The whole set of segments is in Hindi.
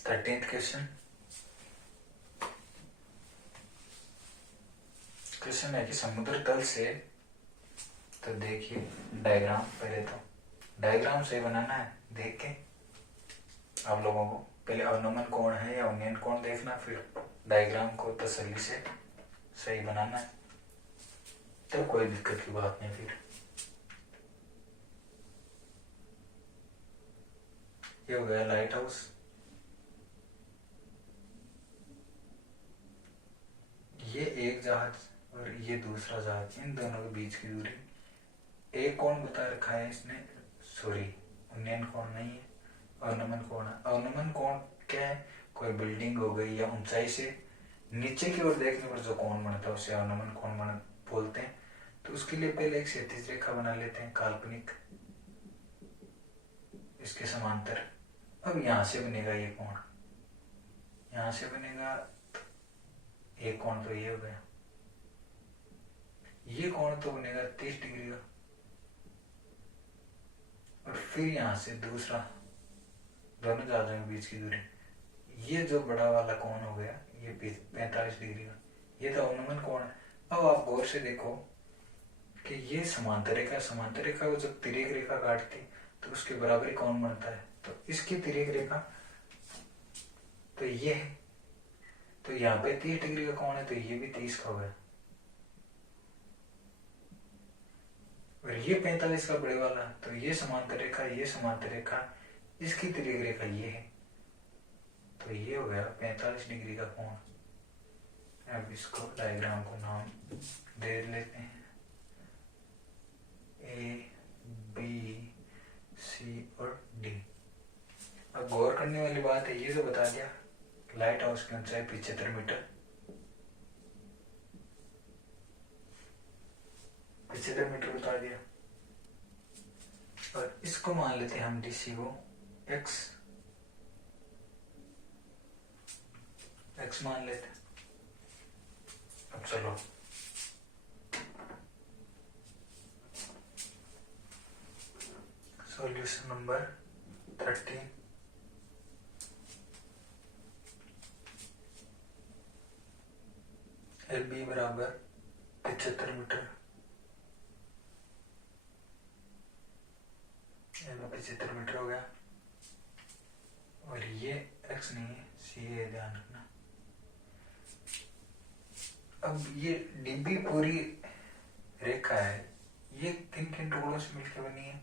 13th question. क्वेश्चन है कि समुद्र तल से, तो देखिए डायग्राम, पहले तो डायग्राम से बनाना है देख के आप लोगों को। पहले अवनमन कोण है या उन्नयन कोण देखना, फिर डायग्राम को तसल्ली से सही बनाना है, तो कोई दिक्कत की बात नहीं। फिर ये हो गया लाइट हाउस। ये एक जहाज और ये दूसरा जहाज, इन दोनों के बीच की दूरी एक कोण बता रखा है इसने, सॉरी उन्नयन कोण नहीं है, अवनमन कोण है। अवनमन कोण क्या है? कोई बिल्डिंग हो गई या ऊंचाई से नीचे की ओर देखने पर जो कोण बनता है उसे अवनमन कोण बोलते हैं। तो उसके लिए पहले एक क्षैतिज रेखा बना लेते हैं काल्पनिक, इसके समांतर। अब यहां से बनेगा ये कोण, यहां से बनेगा एक कोण, तो ये हो गया। ये कोण तो बनेगा 30 डिग्री का, और फिर यहां से दूसरा, दोनों जहाजों के बीच की दूरी, ये जो बड़ा वाला कोण हो गया ये 45 डिग्री का, ये तो अवनमन कोण है। अब आप गौर से देखो कि ये समांतर रेखा, समांतर रेखा को जब तिर्यक रेखा काटती तो उसके बराबरी कौन बनता है? तो इसकी तिर्यक रेखा तो ये है, तो यहाँ पे 30 डिग्री का कोण है, तो ये भी 30 का हो गया। और ये 45 का बड़े वाला, तो ये समांतर रेखा, ये समांतर रेखा, इसकी तिर्यक रेखा ये है, तो ये हो गया 45 डिग्री का कोण। अब इसको डायग्राम को नाम दे लेते हैं, ए बी सी और डी। अब गौर करने वाली बात है, ये जो बता दिया लाइट हाउस की ऊंचाई 75 मीटर, 75 मीटर बता दिया। और इसको मान लेते हैं हम डीसी को एक्स मान लेते हैं। अब चलो सॉल्यूशन नंबर 13। एल बी बराबर 75 मीटर, 75 मीटर हो गया। और ये एक्स नहीं है, सी है, ध्यान रखना। अब ये डीबी पूरी रेखा है, ये किन किन टुकड़ों से मिलकर बनी है?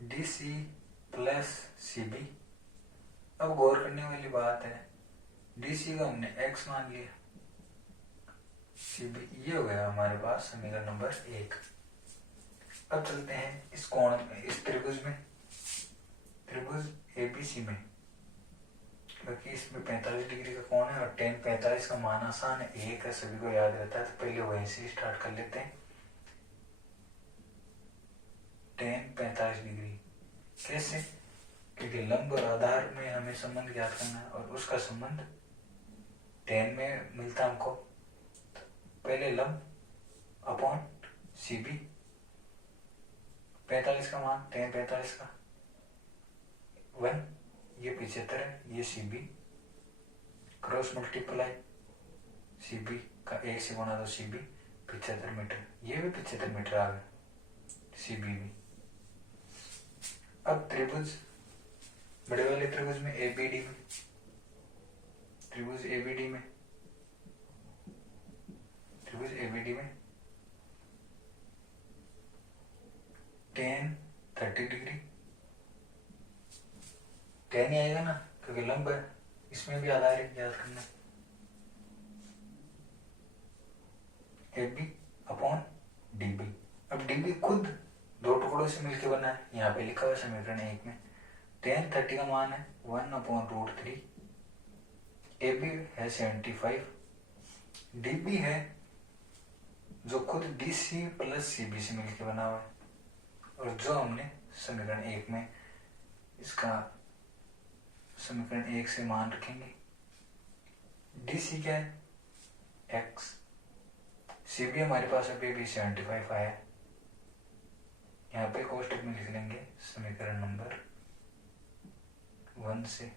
DC plus CB. अब गौर करने वाली बात है, डीसी का हमने एक्स मान लिया, सीबी ये हो गया हमारे पास समीकरण नंबर 1। अब चलते हैं इस कोण में, इस त्रिभुज में, त्रिभुज एबीसी में, क्योंकि इसमें 45 डिग्री का कोण है और tan 45 का मान आसान है, 1 है, सभी को याद रहता है। तो पहले वहीं से स्टार्ट कर लेते हैं। tan 45 डिग्री कैसे? क्योंकि लंब और आधार में हमें संबंध ज्ञात करना है, और उसका संबंध tan में मिलता है हमको। पहले लंब अपॉन सीबी, 45 का मान, tan 45 का 1, ये 75 है, ये सीबी, क्रॉस मल्टीप्लाई सीबी का 1 से गुणा, तो सीबी 75 मीटर, ये भी 75 मीटर आ गया, सीबी भी। अब त्रिभुज, बड़े वाले त्रिभुज में एबीडी में, त्रिभुज एबीडी में, त्रिभुज एबीडी में tan 30 डिग्री, tan ही आएगा ना क्योंकि लंब है, इसमें भी आधार है, याद करना। AB upon DB. अब डीबी खुद दो टुकड़ों से मिलकर बना है, यहाँ पे लिखा हुआ समीकरण 1 में। tan 30 का मान है 1/√3, एबी है 75, डीबी है जो खुद डीसी प्लस सीबी से मिलकर बना हुआ है, और जो हमने समीकरण 1 में इसका समीकरण 1 से मान रखेंगे। डीसी क्या है? एक्स, सीबी हमारे पास अभी भी 75 आया, यहाँ पे कोष्टक में लिख लेंगे समीकरण 1 से।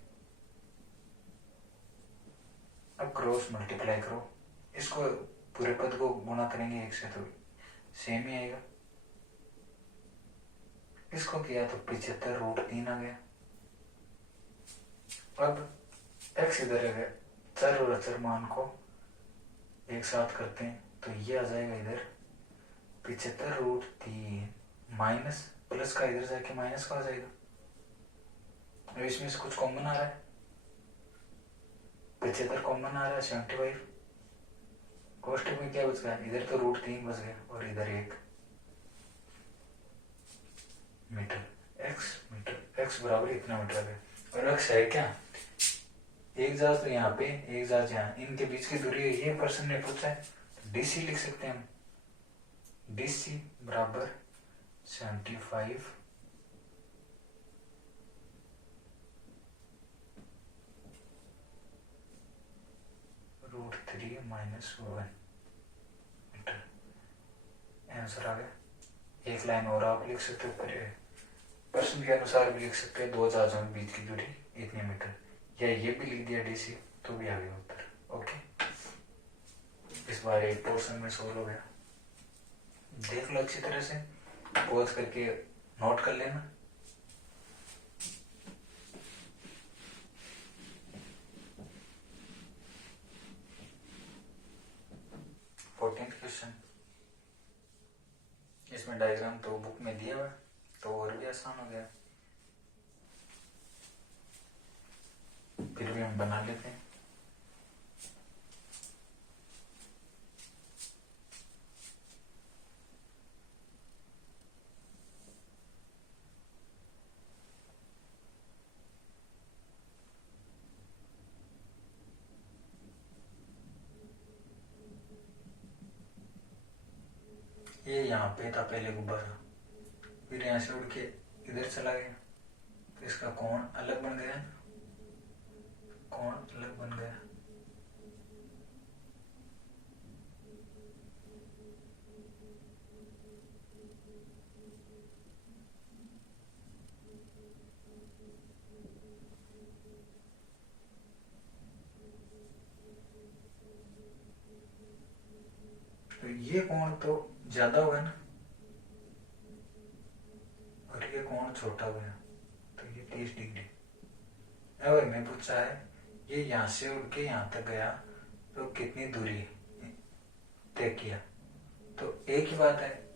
अब क्रॉस मल्टीप्लाई करो, इसको पूरे पद को गुणा करेंगे 1 से तो सेम ही आएगा। इसको किया तो 75√3 आ गया। अब x इधर है, चर और अचर मान को एक साथ करते हैं तो ये आ जाएगा इधर 75√3 माइनस प्लस का इधर जाके माइनस का आ जाएगा। अब इसमें से कुछ कॉमन आ रहा है, 75 कॉमन आ रहा है, 75 कोष्टक में क्या बच गया, इधर तो √3 बच गया और इधर 1 मीटर, x बराबर इतना मीटर आ गया। और x है क्या, एक जहाज तो यहाँ पे एक जहाज यहाँ, इनके बीच की दूरी है, ये पर्सन ने पूछा है तो DC लिख सकते हैं हम। DC बराबर 75 √3 माइनस 1 मीटर। आंसर आ गया। एक लाइन और आप लिख सकते हो, पर्सन के अनुसार भी लिख सकते हैं, दो जहाजों के बीच की दूरी इतने मीटर, या ये भी लिख दिया DC तो भी आ गया उत्तर। ओके, इस बार एक पोर्शन में सोल्व हो गया। देख लो अच्छी तरह से, पॉज करके नोट कर लेना। क्वेश्चन, इसमें डायग्राम तो बुक में दिया हुआ है तो और भी आसान हो गया, फिर भी हम बना लेते हैं। ये यहाँ पे था पहले गुब्बारा, फिर यहाँ से उड़ के इधर चला गया तो इसका कोण अलग बन गया, कोण अलग बन गया। तो ये कोण तो ज्यादा होगा ना और ये कोण छोटा हो गया, तो ये 30 डिग्री। और मैं पूछा है ये यहाँ से उड़ के यहाँ तक गया तो कितनी दूरी तय किया, तो एक ही बात है,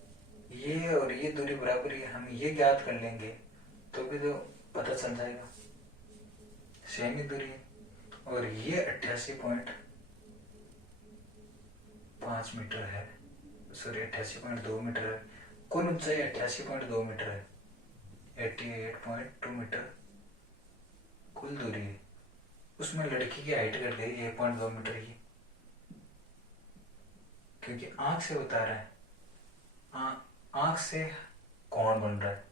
ये और ये दूरी बराबर है, हम ये ज्ञात कर लेंगे तो भी तो पता चल जाएगा सेम ही दूरी है। और ये 88.5 मीटर है, सॉरी 88.2 मीटर है, कुल ऊंचाई 88.2 मीटर है, 88.2 मीटर कुल दूरी है। उसमें लड़की की हाइट घट गई 1.2 मीटर की, क्योंकि आंख से बता रहा है, आंख से कोण बन रहा है,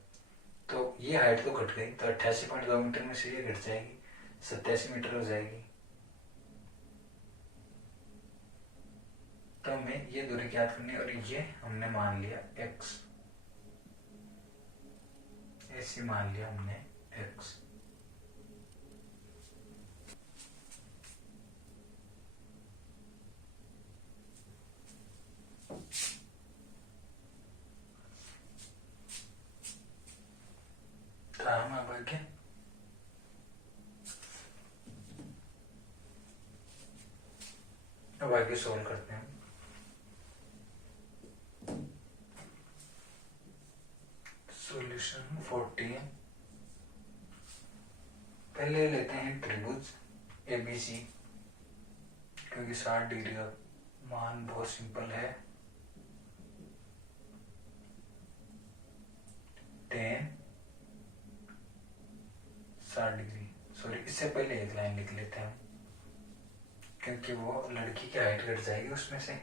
तो ये हाइट तो घट गई, तो 88.2 मीटर में से ये घट जाएगी, 87 मीटर हो जाएगी। तो हमें ये दूरी ज्ञात करनी है और ये हमने मान लिया x, ऐसे मान लिया हमने x। हम अब आगे सोल्व करते हैं। सॉल्यूशन 14, पहले लेते हैं त्रिभुज ABC, क्योंकि 60 डिग्री का मान बहुत सिंपल है। 10 60 डिग्री, सॉरी इससे पहले एक लाइन लिख लेते हैं क्योंकि वो लड़की की हाइट घट जाएगी उसमें से।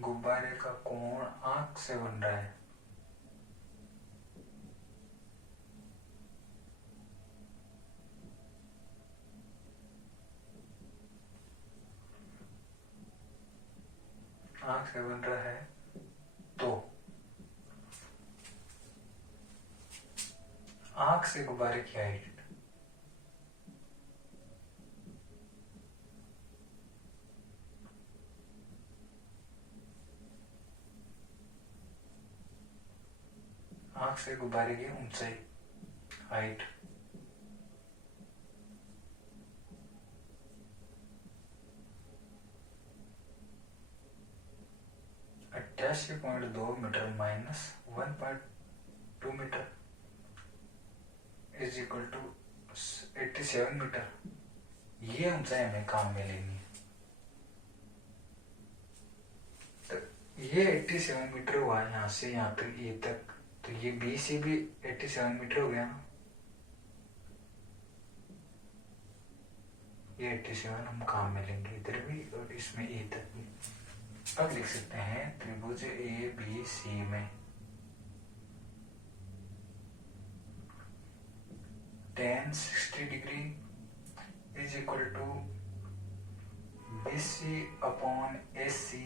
गुब्बारे का कोण आंख से बन रहा है, क्या बन रहा है, तो आंख से गुब्बारे की हाइट आंख से गुब्बारे की ऊंचाई height 88.2 metre minus 1.2 metre is equal to 87 metre. ये ऊंचाई हमें काम में लेनी है। तो ये 87 मीटर हुआ यहाँ से यहाँ तक, ये तक, तो ये बी से भी 87 मीटर हो गया ना। ये 87 हम काम में लेंगे इधर भी और इसमें ए तक भी। अब लिख सकते हैं त्रिभुज ए बी सी में tan 60 degree is equal to BC upon AC।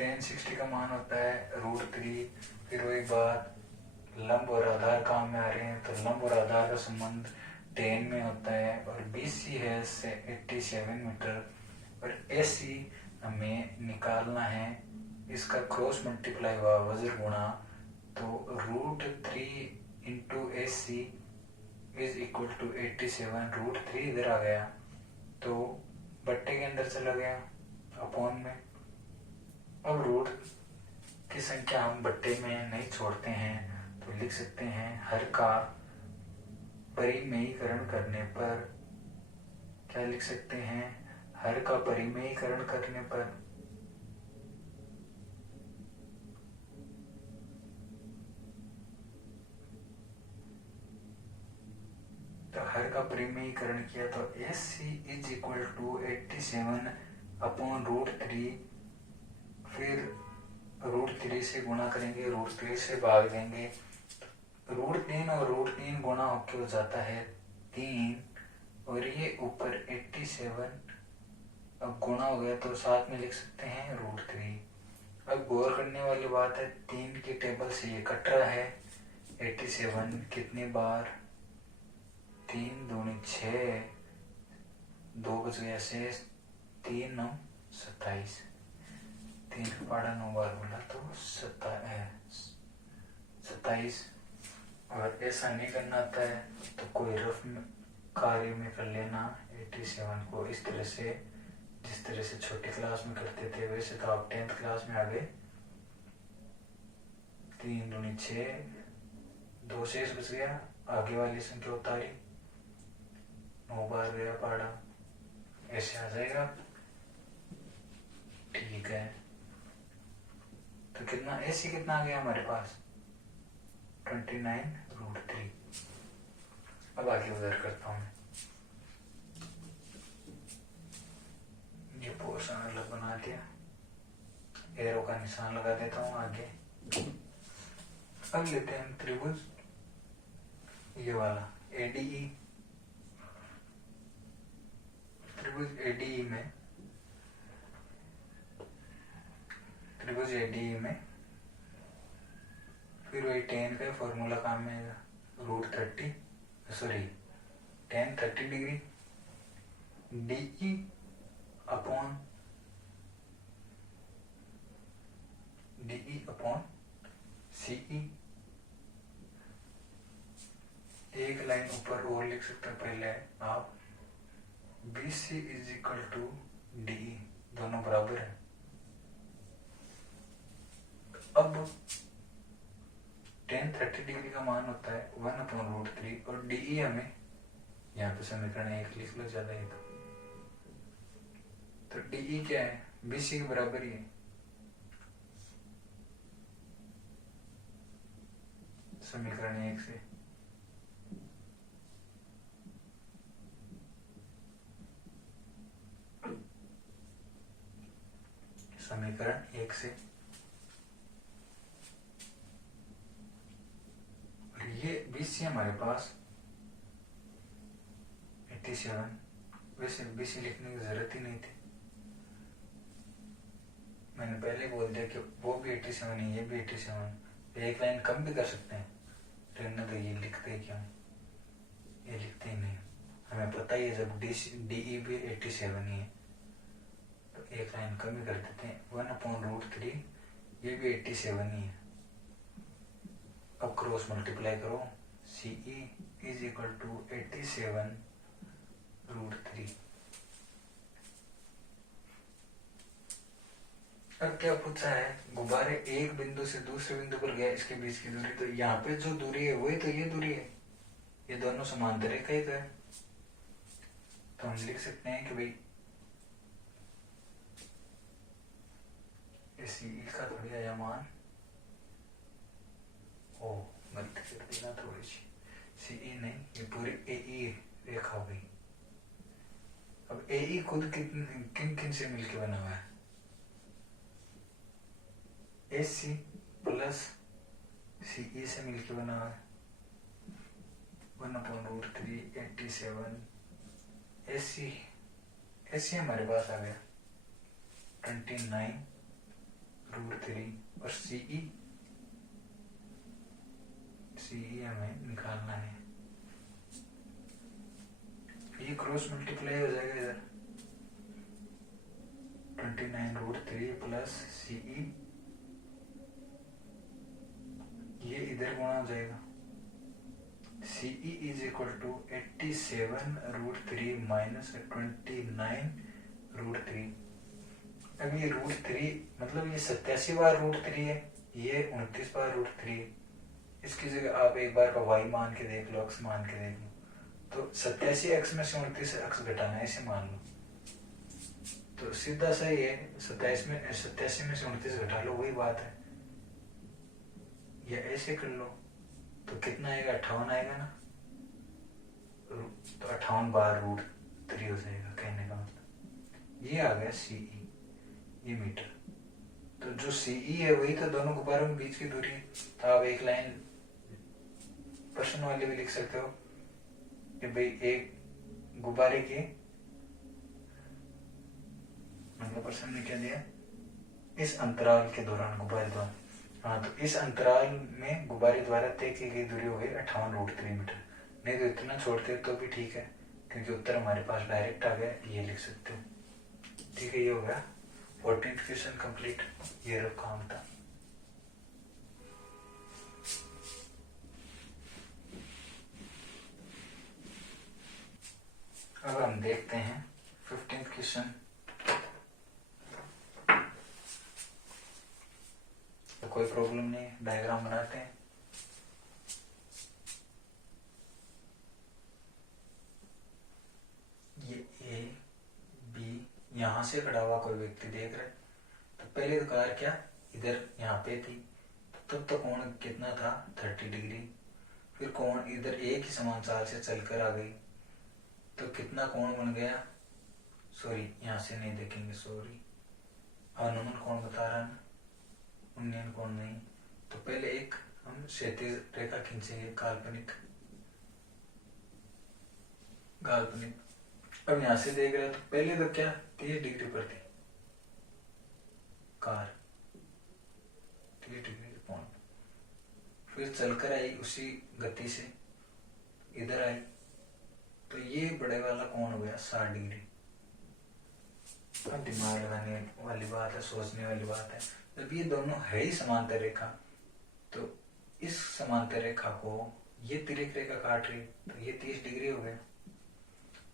tan 60 का मान होता है √3। फिर वो एक बात, लंब और आधार काम में आ रहे हैं, तो लंब और आधार का संबंध tan में होता है और BC है 87 मीटर और AC हमें निकालना है। इसका क्रॉस मल्टीप्लाई हुआ वज्र गुणा, तो √3 into AC is equal to 87। √3 इधर आ गया तो बट्टे के अंदर चला गया अपॉन में। अब रूट की संख्या हम बट्टे में नहीं छोड़ते हैं, तो लिख सकते हैं हर का परिमेयीकरण करने पर, क्या लिख सकते हैं, हर का परिमेयीकरण करने पर तो हर का परिमेयीकरण किया तो AC is equal to 87 upon √3। फिर √3 से गुणा करेंगे, √3 से भाग देंगे, √3 और √3 गुणा होके हो जाता है 3 और ये ऊपर 87 अब गुणा हो गया तो साथ में लिख सकते हैं √3। अब गौर करने वाली बात है 3 की टेबल से ये कट रहा है 87 कितने बार, 3 दूनी 6, 2 बच गया शेष, 3 9 27, 3 का पहाड़ा 9 बार बोला तो 27। और ऐसा नहीं करना आता है तो कोई रफ कार्य में कर लेना 87 को इस तरह से, जिस तरह से छोटी क्लास में करते थे वैसे तो आप 10th क्लास में आ गए। 3 दूनी 6, 2 शेष बच गया, आगे वाली संख्या उतारी, 9 बार गया पहाड़ा, ऐसे आ जाएगा। ठीक है, तो कितना ऐसी कितना आ गया हमारे पास 29√3। अब आगे उधर करता हूँ, ये पोर्शन अलग बना दिया, एरो का निशान लगा देता हूँ आगे। अब लेते हैं त्रिभुज ये वाला ADE। त्रिभुज ADE में फिर वही tan का फॉर्मूला काम में आएगा, tan 30 degree DE upon CE। एक लाइन ऊपर और लिख सकते हैं पहले आप, BC is equal to DE, दोनों बराबर है। अब tan 30 डिग्री का मान होता है 1/√3 और DE हमें यहाँ पे समीकरण 1 लिख लो, ज्यादा है तो DE क्या है, BC के बराबर ही है। समीकरण 1 से और ये BC हमारे पास 87, वैसे BC लिखने की जरूरत ही नहीं थी, मैंने पहले बोल दिया कि वो भी 87 है, ये भी 87, एक लाइन कम भी कर सकते हैं। रहने तो ये लिखते क्यों, ये लिखते ही नहीं, हमें पता ही है जब डी भी 87 ही है तो एक लाइन कम ही कर देते हैं। 1/√3 ये भी 87 ही है। अब क्रॉस मल्टीप्लाई करो, सी ई इज इक्वल टू 87√3। अब क्या पूछा है, गुब्बारे एक बिंदु से दूसरे बिंदु पर गया, इसके बीच की दूरी, तो यहाँ पे जो दूरी है वही तो ये दूरी है, ये दोनों समांतर रेखा ही तो है। तो हम लिख सकते हैं कि भाई सी ई का थोड़ी आया मान, ओ गलती कर दी ना थोड़ी सी, सी ई नहीं, ये पूरी ए ई रेखा हो गई। अब ए ई खुद किन किन से मिलके बना हुआ है, ए सी प्लस सी ई से मिलके बना हुआ है। 1/√3 87, ए सी हमारे पास आ गया 29√3, और सी ई हमें निकालना है। ये क्रॉस मल्टीप्लाई हो जाएगा इधर, 29√3 प्लस सी ई, ये इधर गुणा हो जाएगा, C E is equal to 87√3 minus 29√3। अब ये √3 मतलब ये 87 बार √3 है, ये 29 बार √3 है। इसकी जगह आप एक बार का y मान के देख लो, x मान के देख लो, तो 87 x में से 29 x घटाना है, ऐसे मान लो तो सीधा सही है। 87 में से 29 घटा लो, वही बात है। या ऐसे कर लो तो कितना आएगा, 58 आएगा ना, तो 58 बार √3 हो जाएगा, कहने का मतलब ये आ गया सी ई, ये मीटर। तो जो सी ई है वही तो दोनों गुब्बारों के बीच की दूरी है। तो आप एक लाइन प्रश्न वाले भी लिख सकते हो कि भाई एक गुब्बारे के, मतलब प्रश्न में क्या दिया, इस अंतराल के दौरान गुब्बारे द्वारा, हाँ तो इस अंतराल में गुब्बारे द्वारा तय की गई दूरी हो गई 58√3 मीटर। नहीं तो इतना छोड़ते तो भी ठीक है, क्योंकि उत्तर हमारे पास डायरेक्ट आ गया, ये लिख सकते हो। ठीक है, ये हो गया 14th क्वेश्चन कंप्लीट, ये रहा काम था। अब हम देखते हैं 15th क्वेश्चन। तो कोई प्रॉब्लम नहीं, डायग्राम बनाते हैं। ये ए बी, यहां से खड़ा हुआ कोई व्यक्ति देख रहा है। तो पहले तो कार क्या इधर यहाँ पे थी, तब तो कोण कितना था 30 डिग्री, फिर कोण इधर एक ही समान चाल से चलकर आ गई, तो कितना कोण बन गया, सॉरी यहाँ से नहीं देखेंगे, सॉरी अनुमान कोण बता रहा ना, उन्नयन कोण नहीं। तो पहले एक हम क्षैतिज रेखा खींचेंगे, काल्पनिक। अब यहां से देख रहे हो तो पहले तो क्या 30 डिग्री पर थी कार, 30 डिग्री के कोण, फिर चलकर आई उसी गति से इधर आई, तो ये बड़े वाला कोण हो गया 60 डिग्री। अब दिमाग लगाने वाली बात है, सोचने वाली बात है, जब ये दोनों है ही समांतर रेखा, तो इस समांतर रेखा को ये तिर्यक रेखा काट रही, तो ये 30 डिग्री हो गया,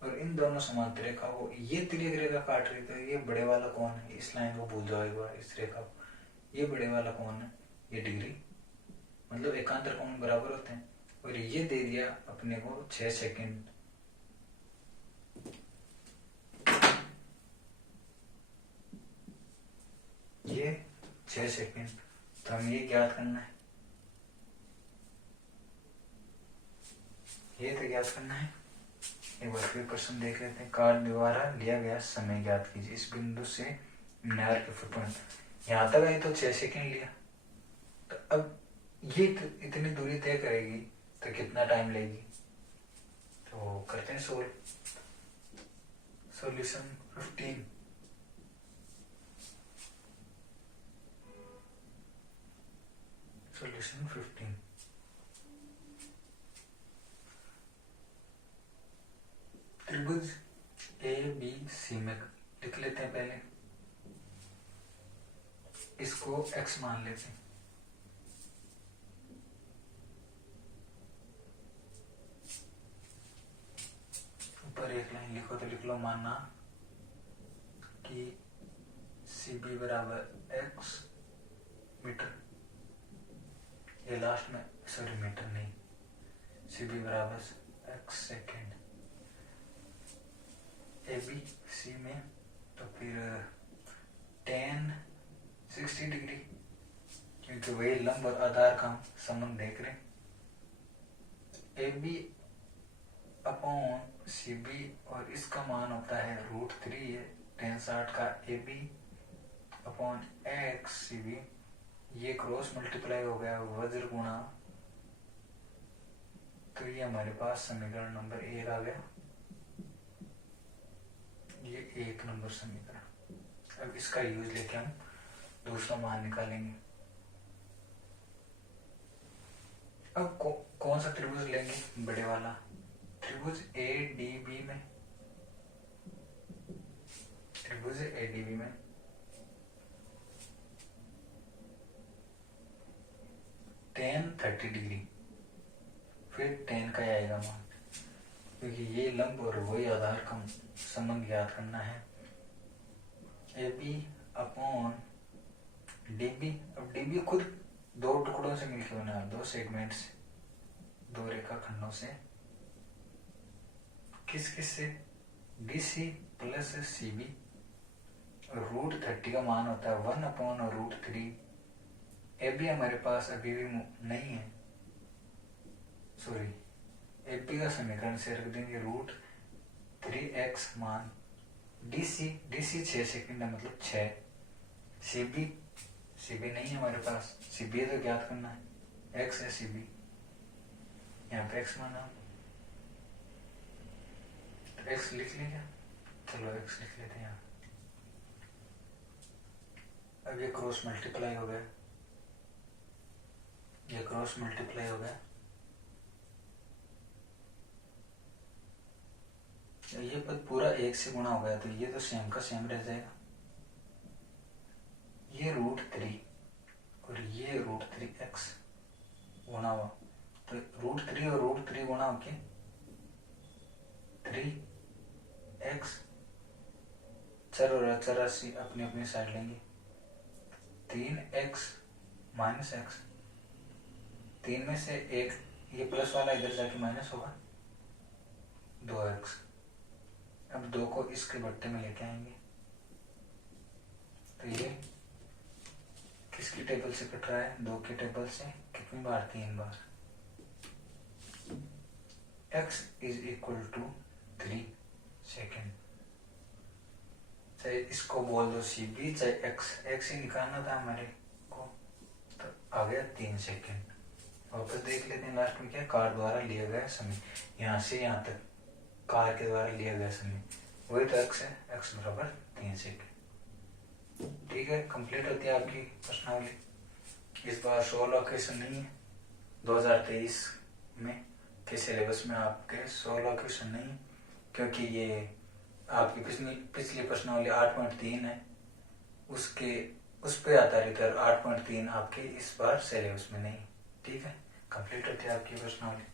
और इन दोनों समांतर रेखा को ये तिर्यक रेखा काट रही, तो ये बड़े वाला कौन है, इस लाइन को भूल जाओ एक बार, इस रेखा को, ये बड़े वाला कौन है, ये डिग्री, मतलब एकांतर कोण बराबर होते हैं। और ये दे दिया अपने को 6 सेकंड, ये 6 सेकंड, तो हमें ये ज्ञात करना है, ये तो ज्ञात करना है। एक बार फिर क्वेश्चन देख लेते हैं। कार द्वारा लिया गया समय ज्ञात कीजिए, इस बिंदु से मीनार के फुटप्रिंट, यहाँ तक आई तो 6 सेकंड लिया, तो अब ये इतनी दूरी तय करेगी तो कितना टाइम लेगी, तो करते हैं सोल्व। Solution 15, question 15। त्रिभुज ए बी सी में लिख लेते हैं पहले, इसको x मान लेते हैं। ऊपर एक लाइन लिखो तो लिख लो, माना कि सी बी बराबर x मीटर, ये लास्ट में सॉरी मीटर नहीं, सी बी बराबर x second, A B C में तो फिर tan 60 डिग्री, क्योंकि वही लंब और आधार का हम संबंध देख रहे हैं। A B upon C B और इसका मान होता है √3 है tan 60 का A B upon X C B, ये क्रॉस मल्टीप्लाई हो गया वज्र गुणा, तो ये हमारे पास समीकरण नंबर 1 आ गया, ये 1 नंबर समीकरण। अब इसका यूज लेके हम दूसरा मान निकालेंगे। अब कौन सा त्रिभुज लेंगे, बड़े वाला त्रिभुज ए डी बी में, त्रिभुज ए डी बी में tan 30 डिग्री, फिर tan का आएगा मान, क्योंकि ये लंब और वही आधार का संबंध याद करना है। A B upon D B, अब डी बी खुद दो टुकड़ों से मिलकर बना है, दो सेगमेंट से, दो रेखाखंडों से, किस किस से, D C plus C B, √30 का मान होता है 1/√3। ए बी हमारे पास अभी भी नहीं है, सॉरी ए बी का समीकरण से रख देंगे √3x मान, डी सी 6 सेकंड है मतलब 6, सी बी नहीं है हमारे पास, सी बी तो ज्ञात करना है, x है सी बी, यहाँ पे x माना, तो x लिख लेंगे, चलो x लिख लेते हैं यहाँ। अब ये क्रॉस मल्टीप्लाई हो गया, ये क्रॉस मल्टीप्लाई हो गया, ये पद पूरा 1 से गुणा हो गया, तो ये तो सेम का सेम रह जाएगा, ये √3 और ये √3x गुणा हुआ, तो √3 और √3 गुणा होके 3x, चर और अचर राशि अपनी अपनी साइड लेंगे, 3x माइनस x, 3 में से एक ये प्लस वाला इधर जाके माइनस होगा, 2x। अब 2 को इसके बट्टे में लेके आएंगे, तो ये किसकी टेबल से कट रहा है, 2 की टेबल से, कितनी बार, 3 बार। x = 3 सेकेंड, चाहे इसको बोल दो सी बी, चाहे x ही निकालना था हमारे को, तो आ गया 3 सेकेंड। वापस देख लेते हैं लास्ट में क्या, कार द्वारा लिया गया समय, यहाँ से यहाँ तक कार के द्वारा लिया गया समय, वही तो x है, x बराबर 3 सेकेंड। ठीक है, कंप्लीट होती है आपकी प्रश्नावली। इस बार 16 क्वेश्चन नहीं है, 2023 में के सिलेबस में आपके 16 क्वेश्चन नहीं, क्योंकि ये आपकी पिछली प्रश्नावली 8.3 है, उस पे आधारित है, 8.3 आपके इस बार सिलेबस में नहीं। ठीक है, कंप्लीट होती है आपकी प्रश्नावली।